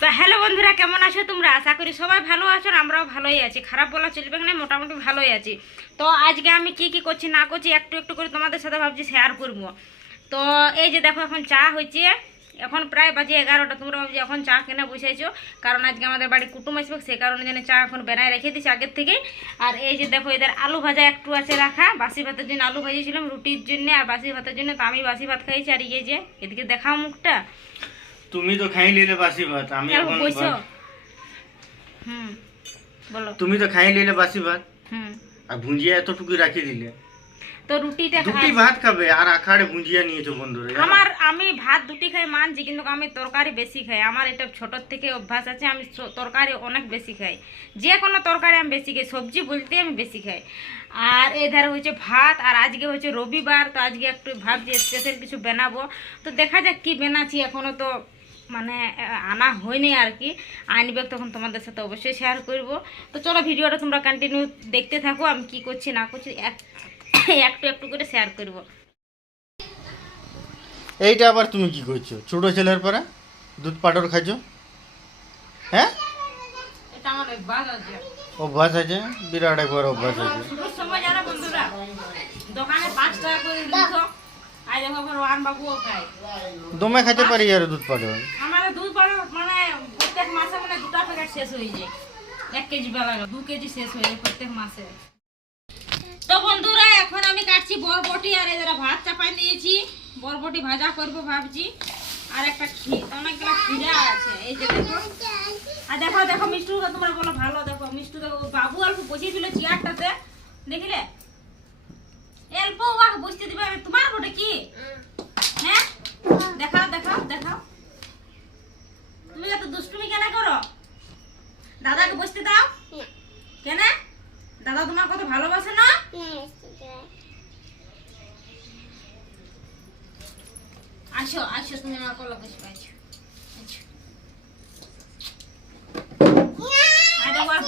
তো হ্যালো বন্ধুরা, কেমন আছো তোমরা? আশা করি সবাই ভালো আছো আমরাও ভালোই আছি। খারাপ বলা চলবে না, মোটামুটি ভালোই আছি। তো আজকে আমি কি কি করছি, না করছি, একটু একটু করে তোমাদের সাথে ভাবছি শেয়ার করব। তো এই যে দেখো, এখন চা হয়েছে। এখন প্রায় বাজে এগারোটা, তোমরা ভাবছি এখন চা কিনে বসেছো? কারণ আজকে আমাদের বাড়ি কুটুম আসবে সেই কারণে যেন চা এখন বেনায় রেখে দিচ্ছি আগের থেকে আর এই যে দেখো, এদের আলু ভাজা একটু আছে রাখা। বাসি ভাতের জন্য আলু ভাজিয়েছিলাম রুটির জন্য আর বাসি ভাতের জন্য তো আমি বাসি ভাত খাইছি। আর ইয়ে যে, এদিকে দেখাও মুখটা। তুমি তো খাই লিলে বাসি ভাত আমি দেখো এখন হুম বলো। তুমি তো খাই লিলে বাসি ভাত। হুম। আর ভুঞ্জিয়া এতটুকু রাখি দিলে। তো রুটিটা দুটি খাই ভাত খাবে আর আখাড়ে ভুঞ্জিয়া নিয়েছো বন্ধুরা? আমার আমি ভাত দুটি খাই মানছি কিন্তু আমি তরকারি বেশি খাই। আমার এটা ছোটোর থেকে অভ্যাস আছে আমি তরকারি অনেক বেশি খাই। যে কোনো তরকারি আমি বেশি খাই সবজি বলতে আমি বেশি খাই। আর এধারে হচ্ছে ভাত আর আজকে হচ্ছে রবিবার তো আজকে একটু ভাবছি স্পেশাল কিছু বানাবো। তো দেখা যাক কি বানাচ্ছি এখনও তো মানে আনা হয়নি আর কি। আনবে তখন তোমাদের সাথে অবশ্যই শেয়ার করব। তো চলো ভিডিওটা তোমরা কন্টিনিউ দেখতে থাকো আমি কি করছি না করছি এক- একটু একটু করে শেয়ার করব। এইটা আবার তুমি কি করছ? ছোট ছেলের পরে দুধ পাউডার খাইছো? হ্যাঁ? এটা আমার অভ্যাস আছে। অভ্যাস আছে? বিরাট একবার অভ্যাস আছে। সময় জানো বন্ধুরা দোকানে পাঁচ টাকা করে দমে খাইতে পারি আর দুধ পাউডার আমাদের দুধ পাউডার মানে প্রত্যেক মাসে মানে দুটো প্যাকেট শেষ হয়ে যায়। এক কেজি বেলা দু কেজি শেষ হয়ে যায় প্রত্যেক মাসে। তো বন্ধুরা এখন আমি কাটছি বরবটি আর এদের ভাত চাপাই নিয়েছি বরবটি ভাজা করব ভাবছি। আর একটা অনেকগুলো খিরা আছে এই যে দেখো। আর দেখো দেখো মিষ্টু তোমরা বলো ভালো দেখো। মিষ্টু দেখো বাবু অল্প বসিয়েছিল চেয়ারটাতে দেখিলে? বসতে দিবে তোমার বটে কি? হ্যাঁ? দেখাও দেখাও দেখাও। তুমি এত দুষ্টুমি কেন করো? দাদাকে বসতে দাও। কেন? দাদা তোমার কত ভালোবাসে না? আসো আসো তুমি আমার কলা বসবে আসো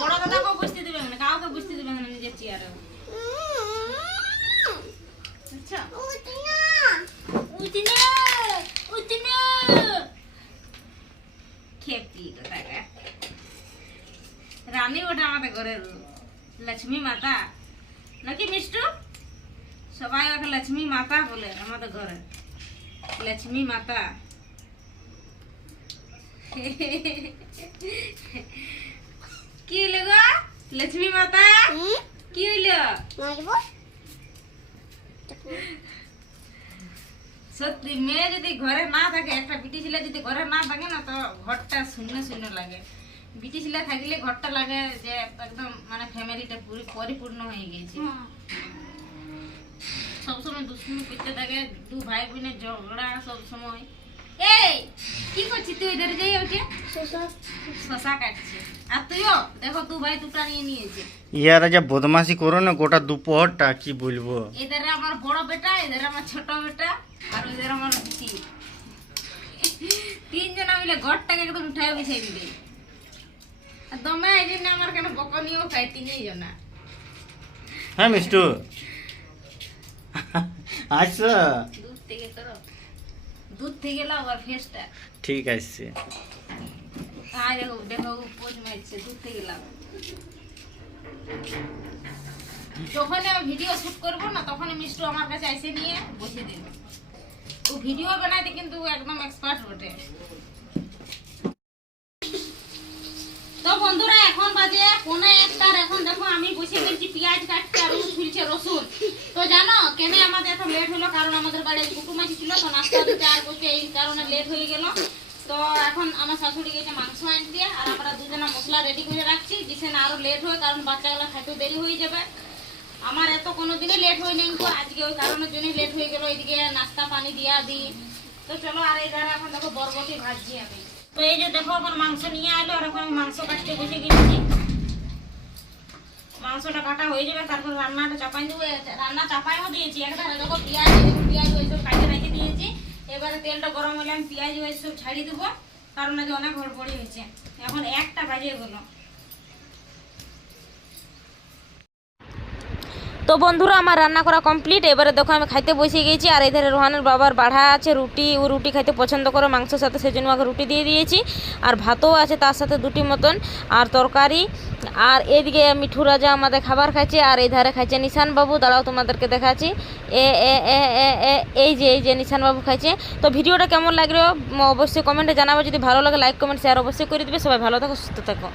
বড় দাদাকেও বসতে দেবে না কাউকে বসতে দেবে না নিজের চেয়ারে খেপি রানী ওটা আমাদের ঘরের লক্ষ্মী মাতা নাকি মিষ্টু সবাই ওকে লক্ষ্মী মাতা বলে আমাদের ঘরে লক্ষ্মী মাতা কি হইল গো লক্ষ্মী মাতা কি হইল সত্যি মেয়ে যদি ঘরে মা থাকে একটা বিটি ছেলে যদি ঘরে মা থাকে না তো ঘরটা শূন্য শূন্য লাগে। বিটি ছেলে থাকলে ঘরটা লাগে যে একদম মানে ফ্যামিলিটা পুরো পরিপূর্ণ হয়ে গেছে সবসময় দুষ্টুমি করতে থাকে দু ভাই বোনের ঝগড়া সবসময়। এই কি করছিস তুই এদের যাই ওকে? শশা। কাটছে। আর তুইও দেখো দু ভাই দুটা নিয়ে নিয়েছে। ইয়ারা যা বদমাশি করো না গোটা দুপহরটা কি বলব? এদের আমার বড় বেটা এদের আমার ছোট বেটা আর ওদের আমার বিটি তিনজনা মিলে ঘরটাকে একদম উঠায় বিছাই দিলে আর দমে এই জন্য আমার কেন বকনিও খায় তিনই জনা। হ্যাঁ মিষ্টু। আচ্ছা। দুধ থেকে ফেসটা ঠিক আছে। দেখো দেখো পোজ মারছে দুধ থেকে যখন আমি ভিডিও শুট করব না তখন মিষ্টু আমার কাছে এসে নিয়ে বসে দেবে। ও ভিডিও বানাইতে কিন্তু একদম এক্সপার্ট বটে। তো বন্ধুরা এখন বাজে পৌনে একটার এখন দেখো আমি বসে গেছি পেঁয়াজ কাটতে আর ও রসুন। তো জানো কেন আমাদের এত লেট হলো? কারণ আমাদের বাড়ি কুটুমাছি ছিল, তো নাস্তা দিতে আর বসে এই কারণে লেট হয়ে গেল। তো এখন আমার শাশুড়ি গেছে মাংস আনতে আর আমরা দুজনে মশলা রেডি করে রাখছি। দিছে না আরও লেট হয়, কারণ বাচ্চাগুলো খাইতে দেরি হয়ে যাবে। আমার এত কোনো দিনই লেট হয়নি কিন্তু আজকে ওই কারণের জন্যই লেট হয়ে গেল। এইদিকে নাস্তা পানি দিয়া দিই তো চলো আর এই ধারে এখন দেখো বরবটি ভাজছি আমি। তো এই যে দেখো আমার মাংস নিয়ে আইলো আর এখন মাংস কাটতে বসে গেছি। মাংসটা কাটা হয়ে যাবে, তারপর রান্নাটা চাপাই দেবো। রান্না চাপাইও দিয়েছি একধারে দেখো পেঁয়াজ পেঁয়াজ ওই সব ওইসব কাটে রেখে দিয়েছি। এবারে তেলটা গরম হলে আমি পেঁয়াজ ওইসব ছাড়িয়ে দেবো, কারণ আজ অনেক হড়বড়ি হয়েছে। এখন একটা বাজে গেলো তো বন্ধুরা, আমার রান্না করা কমপ্লিট এবারে দেখো, আমি খাইতে বসে গেছি। আর এধারে রোহানের বাবার বাড়া আছে, রুটি। ও রুটি খাইতে পছন্দ করে, মাংসের সাথে সেজন্য ওকে রুটি দিয়ে দিয়েছি। আর ভাতও আছে তার সাথে দুটি মতন। আর তরকারি। আর এদিকে মিঠু রাজা আমাদের খাবার খাচ্ছে আর এই ধারে খাইছে নিশান বাবু। দাঁড়াও, তোমাদেরকে দেখাচ্ছি। এ এ এ এ এ, এই যে এই যে নিশান বাবু খাইছে। তো ভিডিওটা কেমন লাগল, অবশ্যই কমেন্টে জানাব। যদি ভালো লাগে, লাইক, কমেন্ট শেয়ার অবশ্যই করে দিবে। সবাই ভালো থাকো, সুস্থ থাকো।